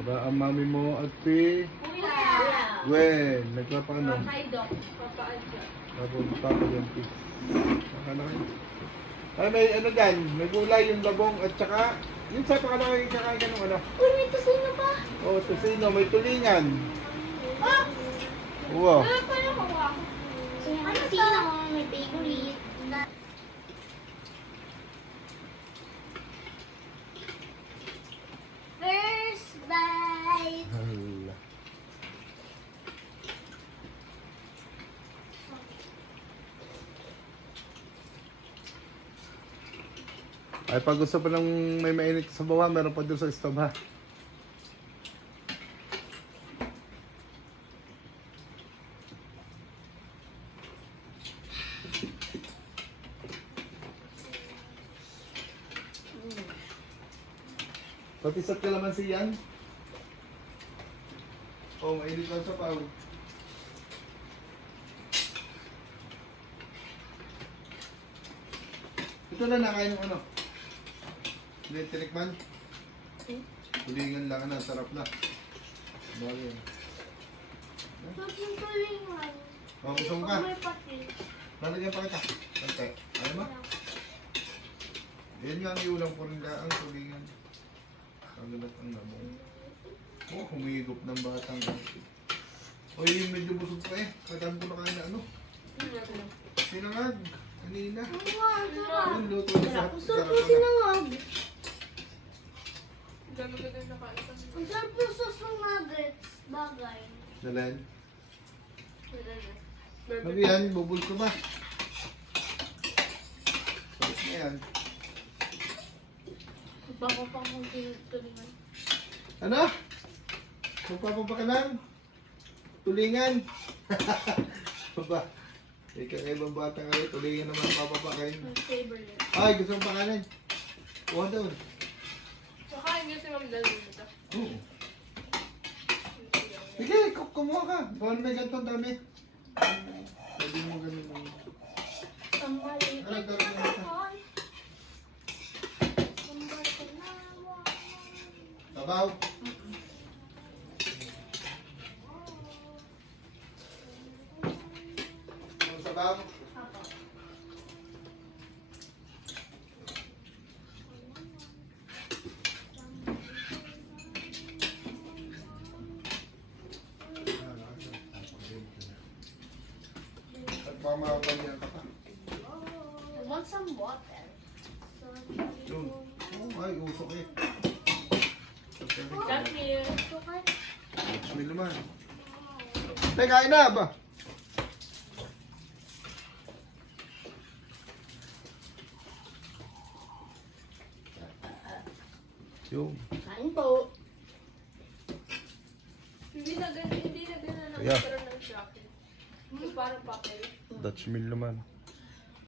Para ang mami mo at si Kuya. Gwen. Nagpapakano. Hi, Doc. Papa-adya. Tapos papaganti. Nakana kayo. Ay, may ano dyan. May gulay yung labong at saka yung sa pakalaki kakain ka ng ano. Uy, may tusino pa. Oh, susino. May tulingan. Ah! Wow. Ano pa yung kawa? Ano tusino? May favorite. First bite. Hala. Ay, pag gusto pa ng may mainit sa bawah, meron pa doon sa stove ha. Pati sa kalamansi yan. Oh, mainit lang sa pao. Ito na nakain ng ano. Hindi, tinikman. Tulingan lang na, sarap na. Bagay. Sarap yung tulingan. Oh, gusto mo ka? May pati. Lalagyan pa kita. Kante. Ayaw mo? Yan nga ang iulang ko rin ang tulingan. Kagulat ang lamong. Oh, humigop ng batang kasi. O yung medyo busog pa eh. Katabi ko na kain na ano. Sinangag. Kanina. Ang sarap. Yung luto na sa Ang sarap sarap yung na. sinangag. Dami-dami na kain kasi. Ang sarap yung sauce ng nuggets. Bagay. Dalan. Bebe. Sabi yan, bubul ko ba? Sarap na yan. Bako pa kung tulingan. Ano? Magpapapa ka lang? Tulingan? Ba? Kakaibang bata nga rin, tulingan naman papapakain. Ang favorite. Ay, gusto mong pakanin? Kuha doon. Nakain niya si Ma'am Dalvin ito. Oo. Sige, kumuha ka. Bawal may ganito dami. Pwede mo ganun lang. Ang maliit Ay, na dami na ito. kahoy. Sambal ka na. Tabaw. Ang sabaw. Apo. At pamahabanyan ka pa. I want some water. Yun. Oh, ay, usok eh. That's me. Sukat. May naman. Tay, kain na ba? Yung. Kain po. Hindi na ganun Yeah. nagkaroon ng shocker. Yung parang papel. Dutch mill naman.